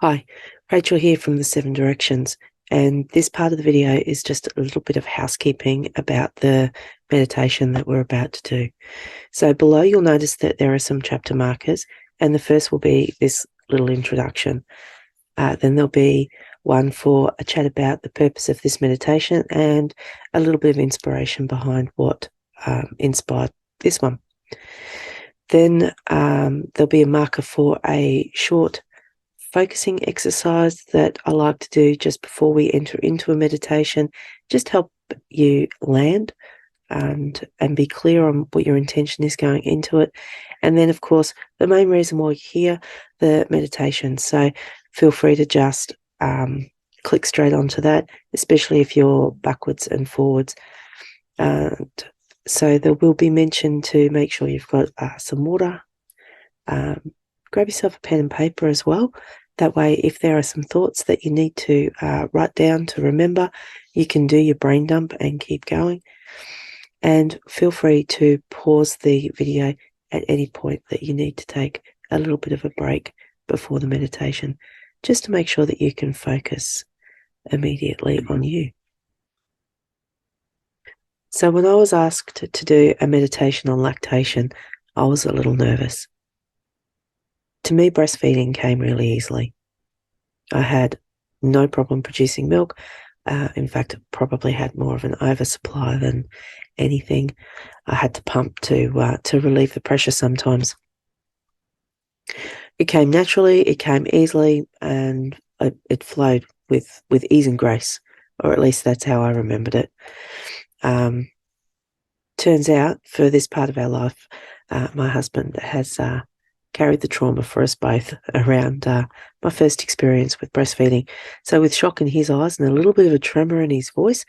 Hi, Rachel here from the Seven Directions, and this part of the video is just a little bit of housekeeping about the meditation that we're about to do. So below you'll notice that there are some chapter markers, and the first will be this little introduction. Then there'll be one for a chat about the purpose of this meditation and a little bit of inspiration behind what inspired this one. Then there'll be a marker for a short focusing exercise that I like to do just before we enter into a meditation, just help you land and be clear on what your intention is going into it. And then, of course, the main reason why you're here, the meditation. So feel free to just click straight onto that, especially if you're backwards and forwards. And so there will be mention to make sure you've got some water. Grab yourself a pen and paper as well. That way, if there are some thoughts that you need to write down to remember, you can do your brain dump and keep going. And feel free to pause the video at any point that you need to take a little bit of a break before the meditation, just to make sure that you can focus immediately on you. So when I was asked to do a meditation on lactation, I was a little nervous. To me, breastfeeding came really easily. I had no problem producing milk. In fact, probably had more of an oversupply than anything. I had to pump to relieve the pressure sometimes. It came naturally, it came easily, and it flowed with ease and grace, or at least that's how I remembered it. Turns out, for this part of our life, my husband has carried the trauma for us both around my first experience with breastfeeding. So with shock in his eyes and a little bit of a tremor in his voice,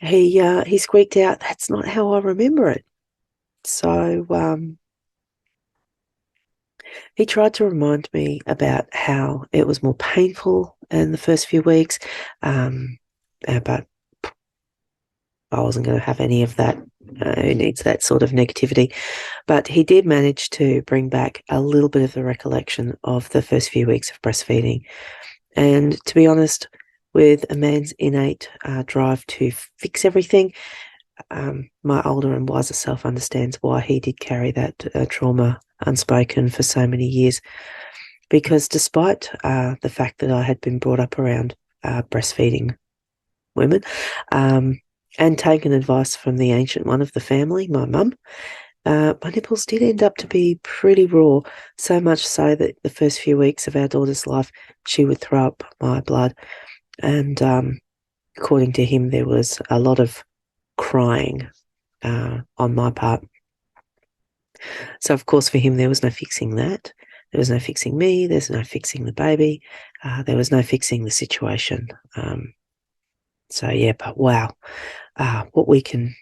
he squeaked out, "That's not how I remember it." So he tried to remind me about how it was more painful in the first few weeks, but I wasn't going to have any of that. Who needs that sort of negativity? But he did manage to bring back a little bit of the recollection of the first few weeks of breastfeeding. And to be honest, with a man's innate drive to fix everything, my older and wiser self understands why he did carry that trauma unspoken for so many years. Because despite the fact that I had been brought up around breastfeeding women, and taken advice from the ancient one of the family, my mum, my nipples did end up to be pretty raw, so much so that the first few weeks of our daughter's life, she would throw up my blood. And according to him, there was a lot of crying on my part. So, of course, for him, there was no fixing that. There was no fixing me. There's no fixing the baby. There was no fixing the situation. So, yeah, but wow. What we can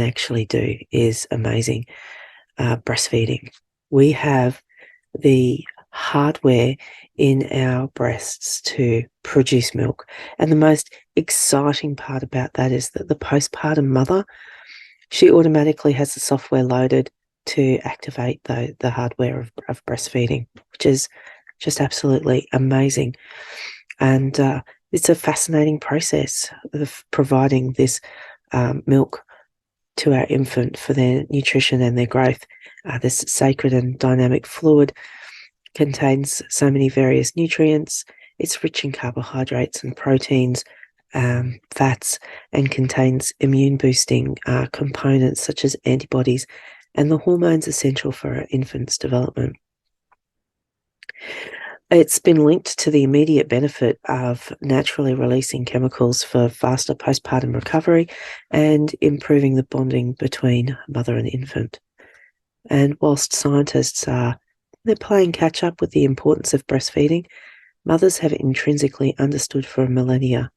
actually do is amazing. Breastfeeding. We have the hardware in our breasts to produce milk. And the most exciting part about that is that the postpartum mother, she automatically has the software loaded to activate the hardware of breastfeeding, which is just absolutely amazing. And it's a fascinating process of providing this milk to our infant for their nutrition and their growth. This sacred and dynamic fluid contains so many various nutrients. It's rich in carbohydrates and proteins, fats, and contains immune-boosting components such as antibodies and the hormones essential for our infant's development. It's been linked to the immediate benefit of naturally releasing chemicals for faster postpartum recovery and improving the bonding between mother and infant. And whilst scientists they're playing catch up with the importance of breastfeeding, mothers have intrinsically understood for millennia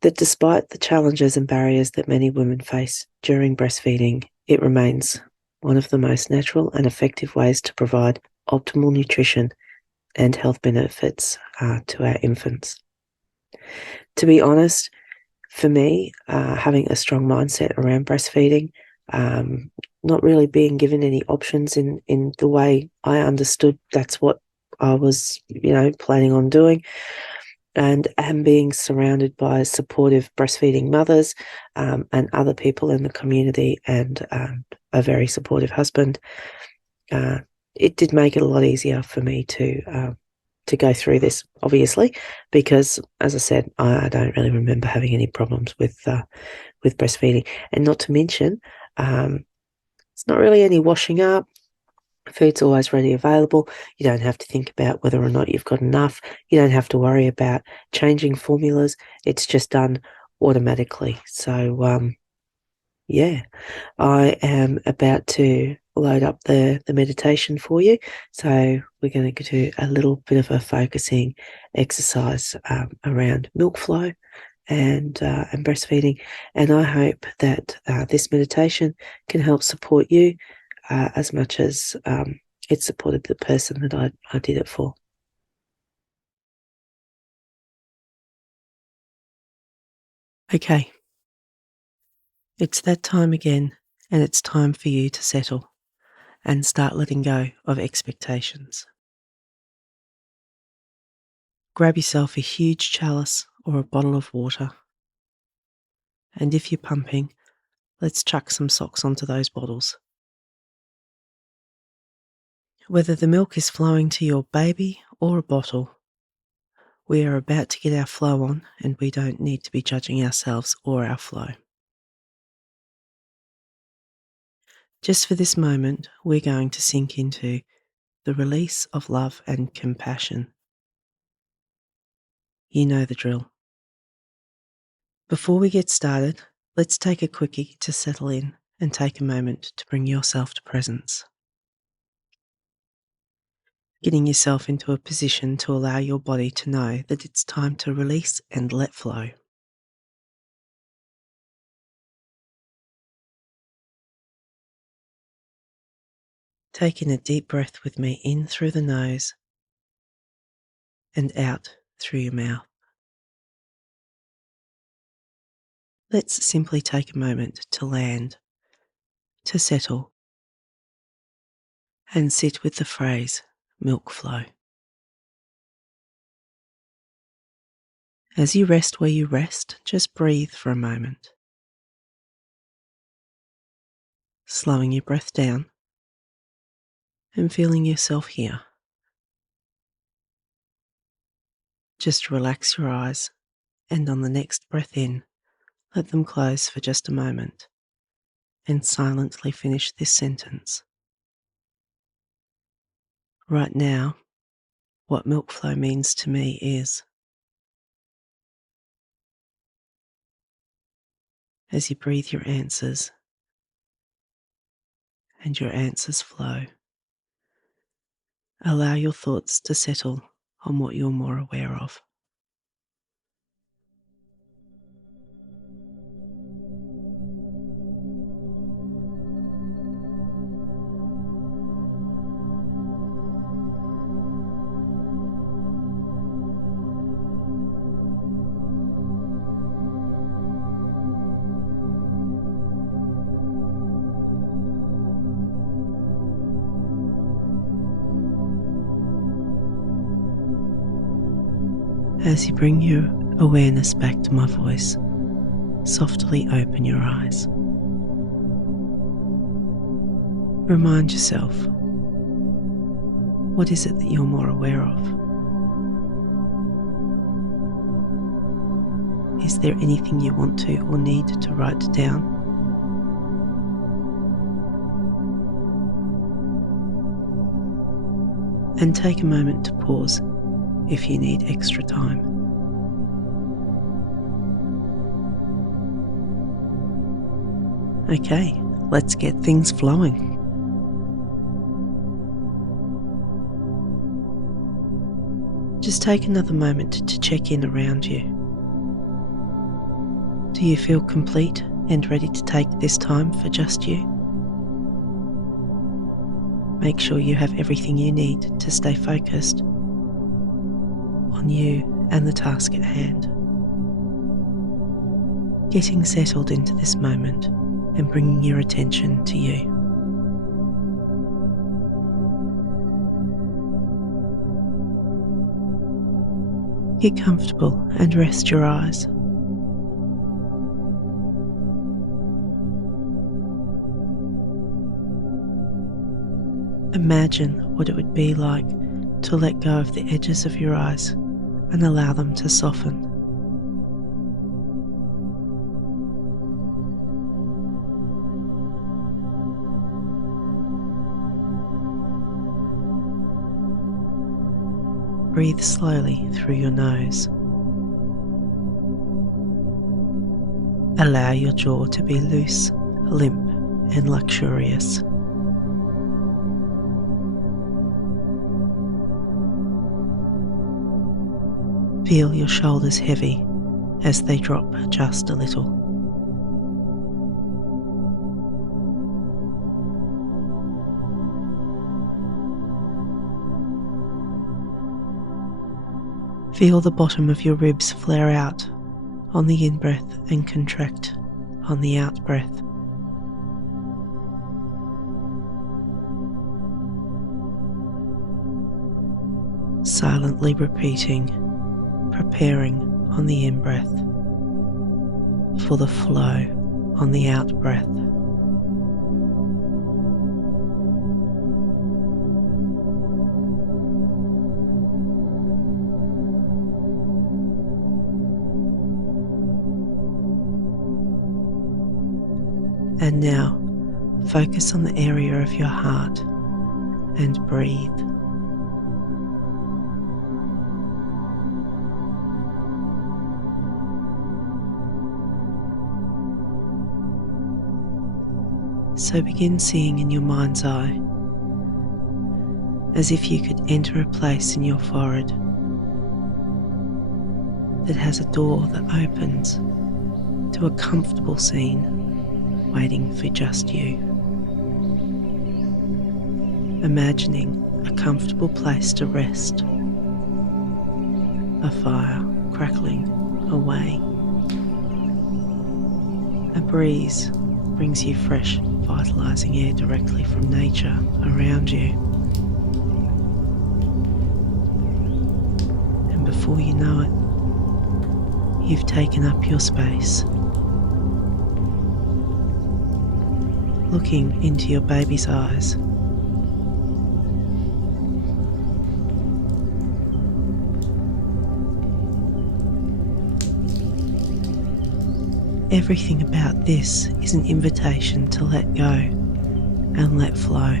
that despite the challenges and barriers that many women face during breastfeeding, it remains one of the most natural and effective ways to provide optimal nutrition and health benefits to our infants. To be honest, for me, having a strong mindset around breastfeeding, not really being given any options in the way I understood that's what I was, planning on doing, and am being surrounded by supportive breastfeeding mothers and other people in the community, and a very supportive husband. It did make it a lot easier for me to go through this, obviously, because, as I said, I don't really remember having any problems with breastfeeding, and not to mention, it's not really any washing up. Food's always ready available. You don't have to think about whether or not you've got enough. You don't have to worry about changing formulas. It's just done automatically. So, yeah, I am about to load up the meditation for you. So we're going to do a little bit of a focusing exercise around milk flow and breastfeeding. And I hope that this meditation can help support you as much as it supported the person that I did it for. Okay, it's that time again, and it's time for you to settle and start letting go of expectations. Grab yourself a huge chalice or a bottle of water, and if you're pumping, let's chuck some socks onto those bottles. Whether the milk is flowing to your baby or a bottle, we are about to get our flow on, and we don't need to be judging ourselves or our flow. Just for this moment, we're going to sink into the release of love and compassion. You know the drill. Before we get started, let's take a quickie to settle in and take a moment to bring yourself to presence. Getting yourself into a position to allow your body to know that it's time to release and let flow. Take in a deep breath with me in through the nose and out through your mouth. Let's simply take a moment to land, to settle, and sit with the phrase milk flow. As you rest where you rest, just breathe for a moment, slowing your breath down and feeling yourself here. Just relax your eyes, and on the next breath in, let them close for just a moment and silently finish this sentence. Right now, what milk flow means to me is. As you breathe your answers and your answers flow, allow your thoughts to settle on what you're more aware of. As you bring your awareness back to my voice, softly open your eyes. Remind yourself, what is it that you're more aware of? Is there anything you want to or need to write down? And take a moment to pause if you need extra time. Okay, let's get things flowing. Just take another moment to check in around you. Do you feel complete and ready to take this time for just you? Make sure you have everything you need to stay focused on you and the task at hand. Getting settled into this moment and bringing your attention to you. Get comfortable and rest your eyes. Imagine what it would be like to let go of the edges of your eyes and allow them to soften. Breathe slowly through your nose. Allow your jaw to be loose, limp, and luxurious. Feel your shoulders heavy as they drop just a little. Feel the bottom of your ribs flare out on the in-breath and contract on the out-breath. Silently repeating, preparing on the in-breath for the flow on the out-breath. And now, focus on the area of your heart and breathe. So begin seeing in your mind's eye, as if you could enter a place in your forehead that has a door that opens to a comfortable scene waiting for just you. Imagining a comfortable place to rest, a fire crackling away, a breeze brings you fresh, vitalizing air directly from nature around you. And before you know it, you've taken up your space. Looking into your baby's eyes. Everything about this is an invitation to let go and let flow.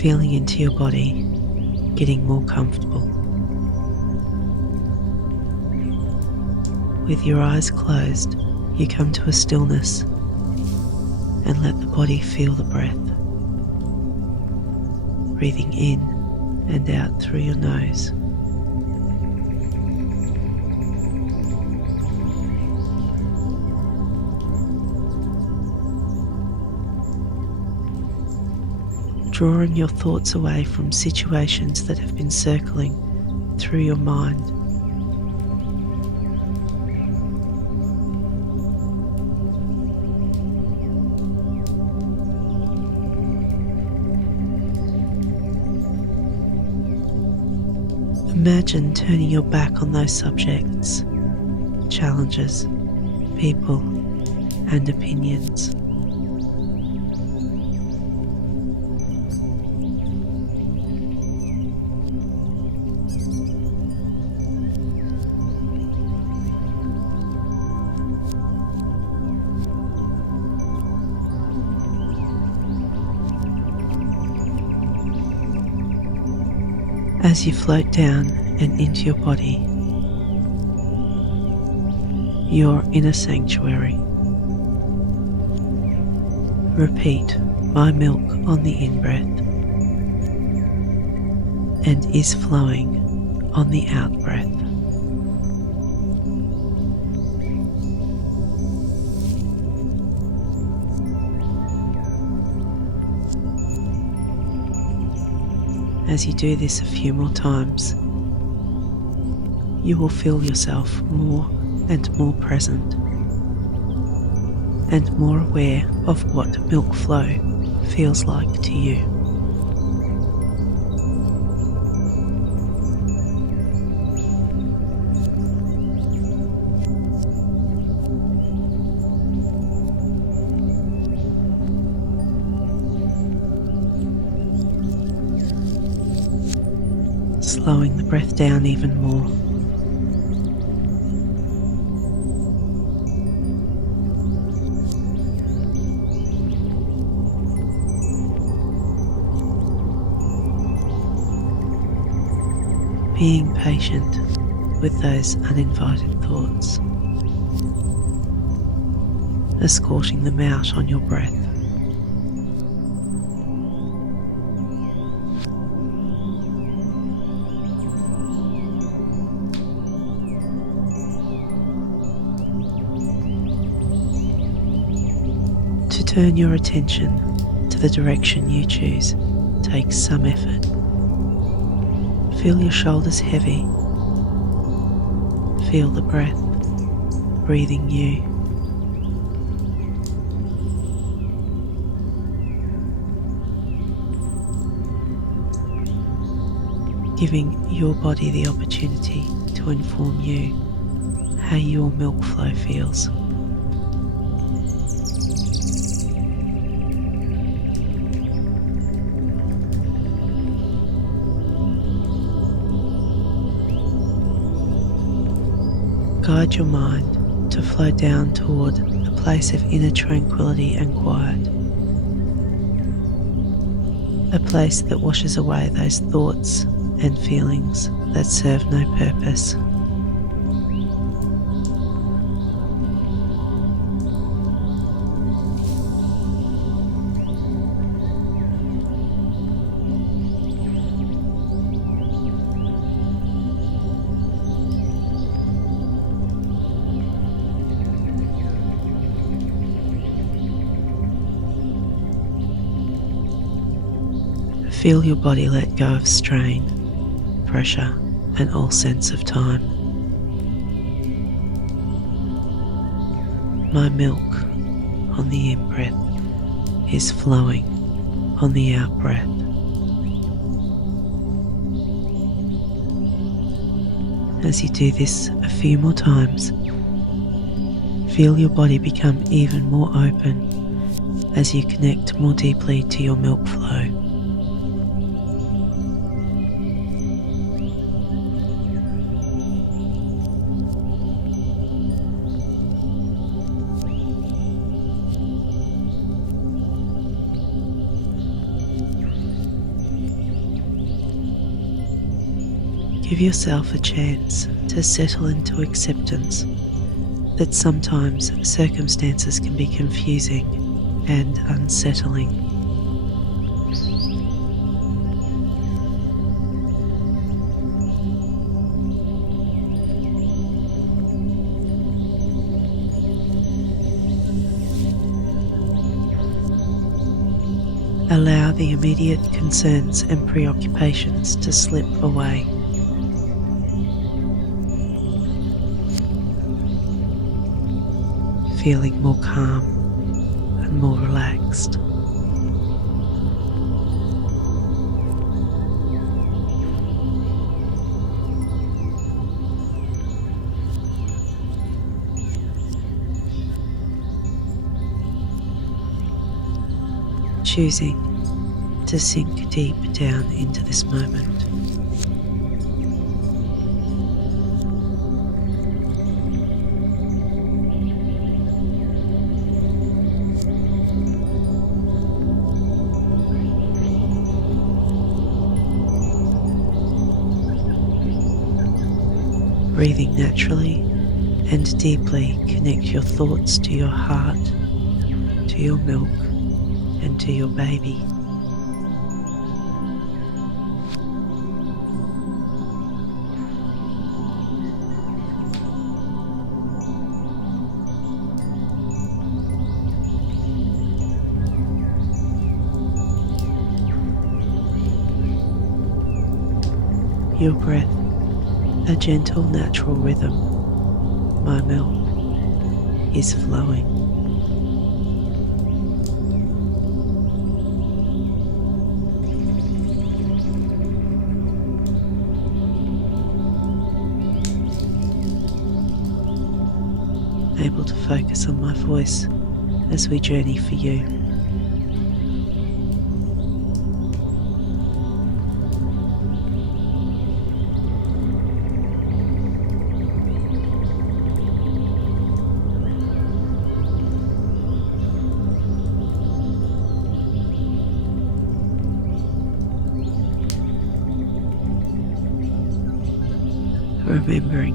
Feeling into your body, getting more comfortable. With your eyes closed, you come to a stillness and let the body feel the breath. Breathing in and out through your nose. Drawing your thoughts away from situations that have been circling through your mind. Imagine turning your back on those subjects, challenges, people, and opinions. As you float down and into your body, your inner sanctuary. Repeat my milk on the in-breath and is flowing on the out-breath. As you do this a few more times, you will feel yourself more and more present and more aware of what milk flow feels like to you. Slowing the breath down even more. Being patient with those uninvited thoughts, escorting them out on your breath. To turn your attention to the direction you choose takes some effort. Feel your shoulders heavy. Feel the breath breathing you. Giving your body the opportunity to inform you how your milk flow feels. Guide your mind to flow down toward a place of inner tranquility and quiet. A place that washes away those thoughts and feelings that serve no purpose. Feel your body let go of strain, pressure, and all sense of time. My milk on the in-breath is flowing on the out-breath. As you do this a few more times, feel your body become even more open as you connect more deeply to your milk flow. Give yourself a chance to settle into acceptance that sometimes circumstances can be confusing and unsettling. Allow the immediate concerns and preoccupations to slip away. Feeling more calm and more relaxed. Choosing to sink deep down into this moment. Breathing naturally and deeply, connect your thoughts to your heart, to your milk, and to your baby. your breath a gentle natural rhythm. My milk is flowing. Able to focus on my voice as we journey for you. Remembering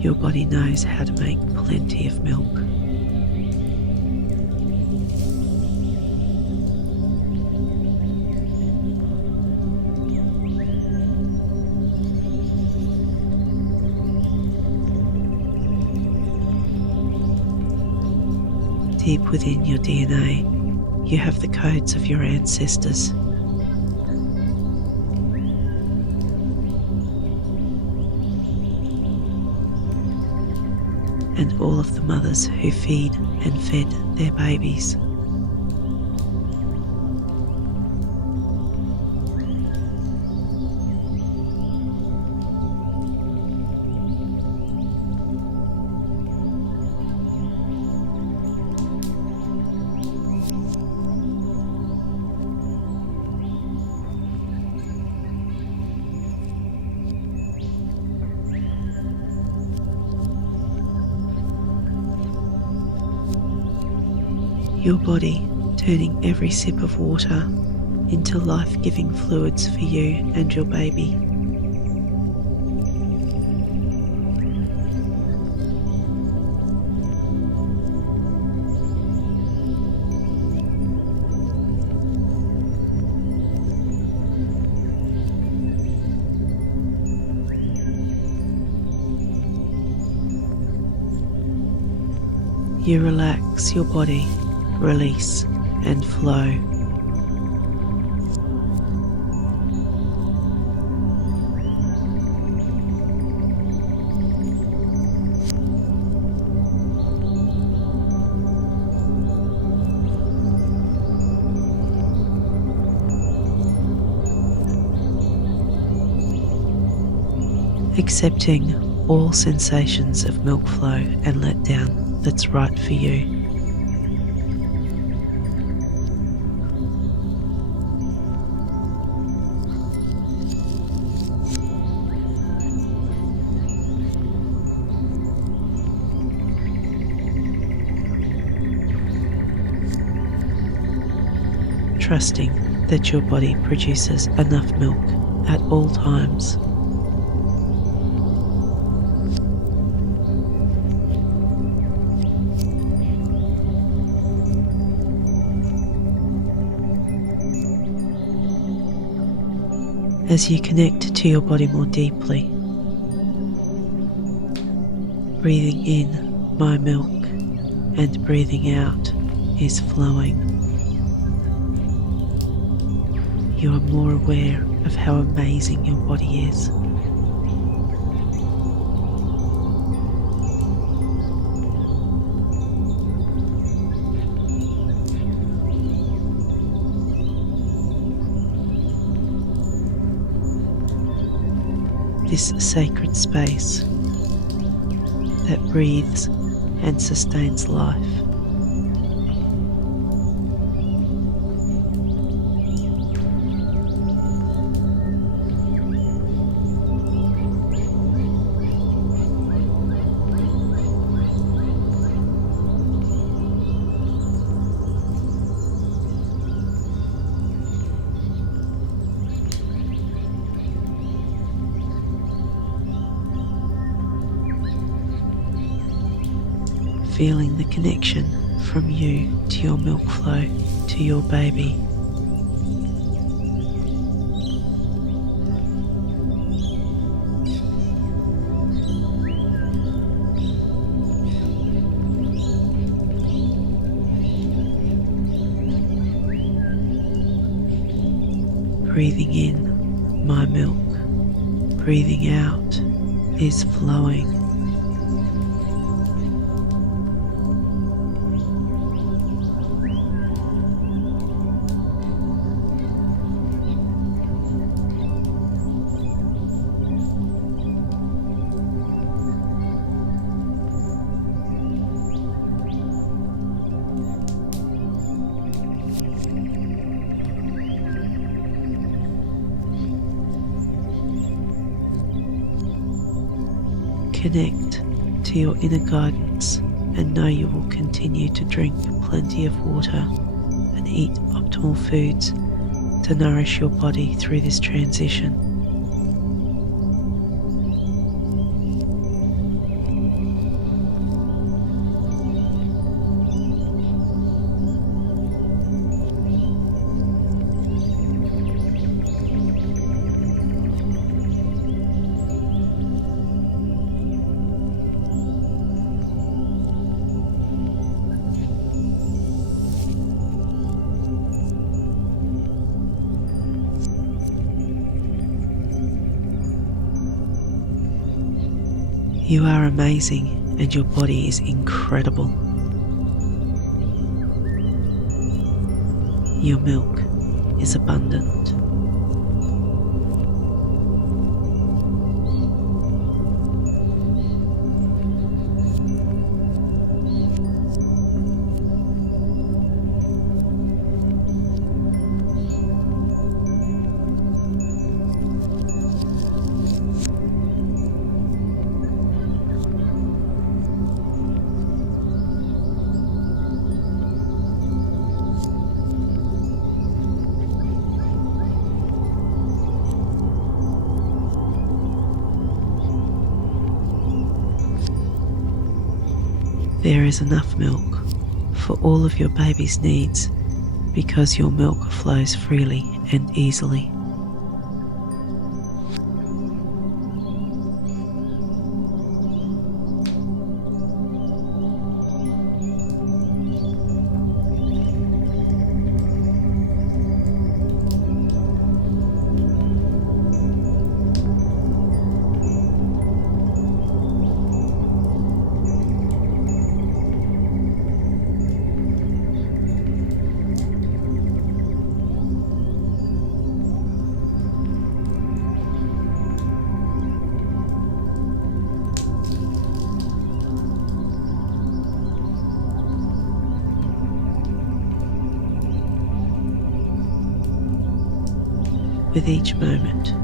your body knows how to make plenty of milk. Deep within your DNA, you have the codes of your ancestors. And all of the mothers who feed and fed their babies. Your body turning every sip of water into life-giving fluids for you and your baby. You relax your body, release and flow. Accepting all sensations of milk flow and letdown that's right for you. Trusting that your body produces enough milk at all times. As you connect to your body more deeply, breathing in my milk and breathing out is flowing. You are more aware of how amazing your body is. This sacred space that breathes and sustains life. Feeling the connection from you to your milk flow to your baby. Breathing in my milk, breathing out, is flowing. Connect to your inner guidance and know you will continue to drink plenty of water and eat optimal foods to nourish your body through this transition. You are amazing and your body is incredible. Your milk is abundant. There is enough milk for all of your baby's needs because your milk flows freely and easily. With each moment,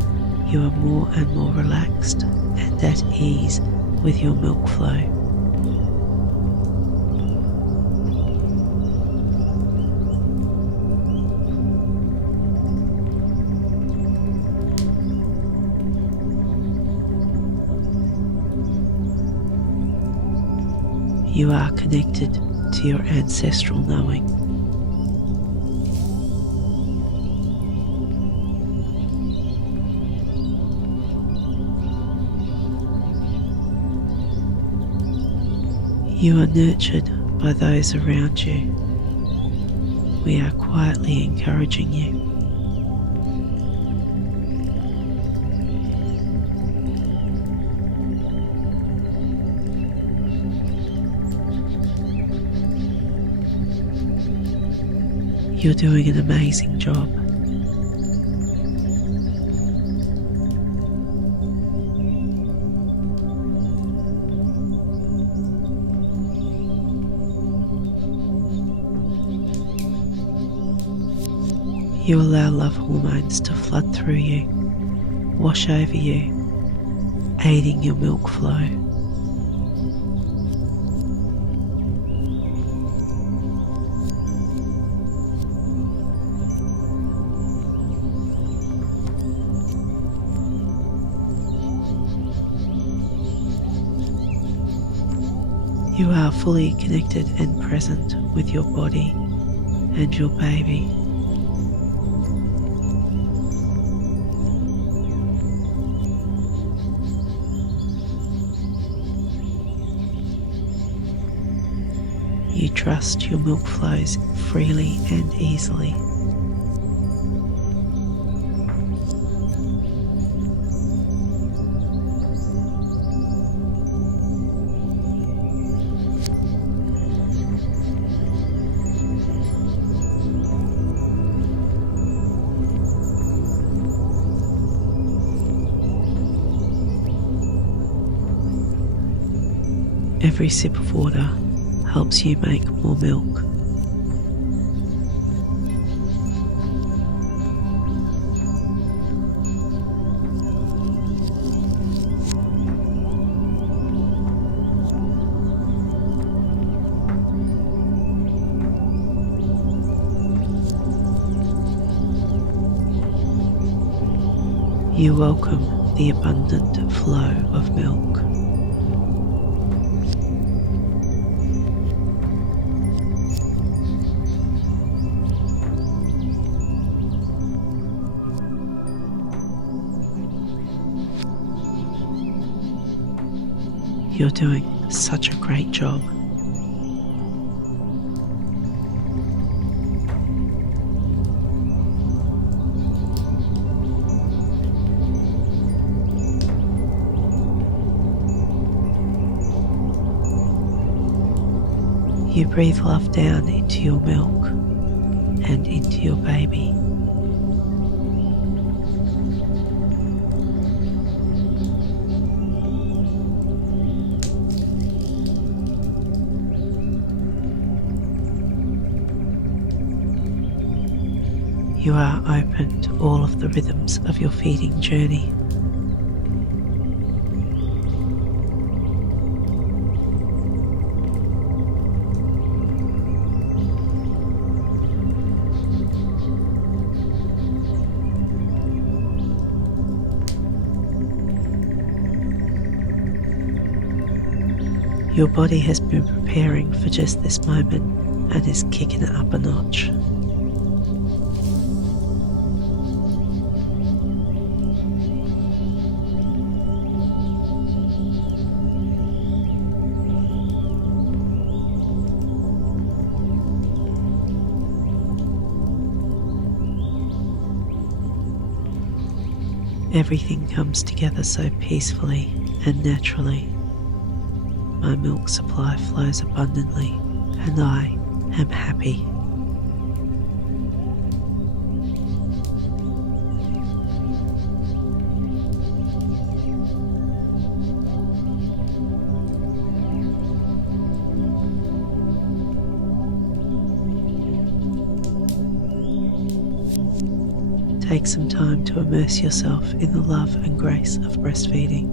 you are more and more relaxed and at ease with your milk flow. You are connected to your ancestral knowing. You are nurtured by those around you. We are quietly encouraging you. You're doing an amazing job. You allow love hormones to flood through you, wash over you, aiding your milk flow. You are fully connected and present with your body and your baby. You trust your milk flows freely and easily. Every sip of water helps you make more milk. You welcome the abundant flow of milk. You're doing such a great job. You breathe love down into your milk and into your baby. You are open to all of the rhythms of your feeding journey. Your body has been preparing for just this moment and is kicking it up a notch. Everything comes together so peacefully and naturally. My milk supply flows abundantly, and I am happy. Take some time to immerse yourself in the love and grace of breastfeeding.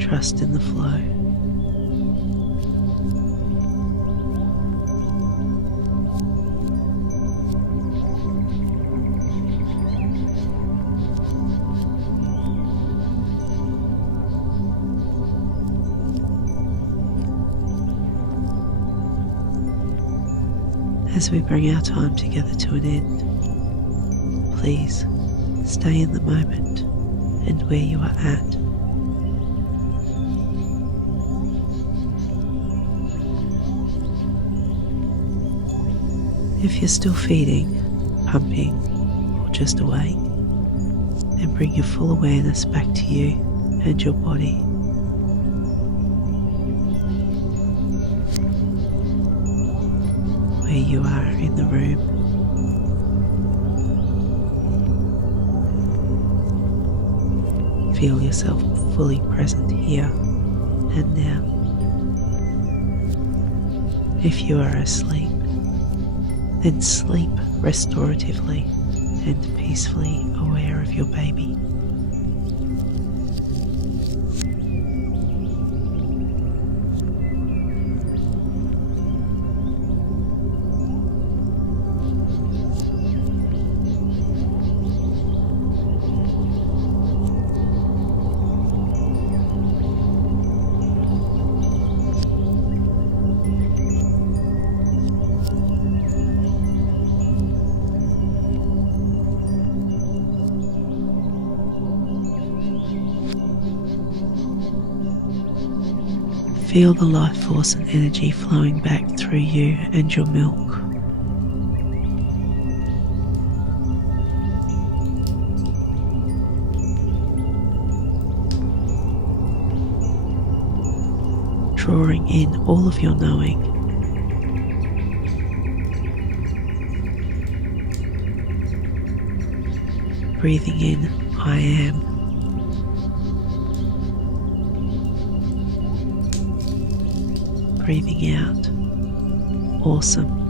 Trust in the flow. As we bring our time together to an end, please stay in the moment and where you are at. If you're still feeding, pumping, or just awake, then bring your full awareness back to you and your body. Where you are in the room. Feel yourself fully present here and now. If you are asleep, then sleep restoratively and peacefully aware of your baby. Feel the life force and energy flowing back through you and your milk. Drawing in all of your knowing. Breathing in, I am. breathing out. Awesome.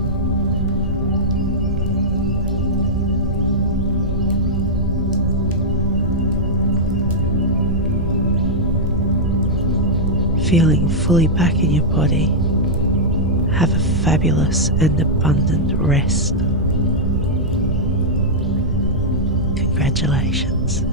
Feeling fully back in your body. Have a fabulous and abundant rest. Congratulations.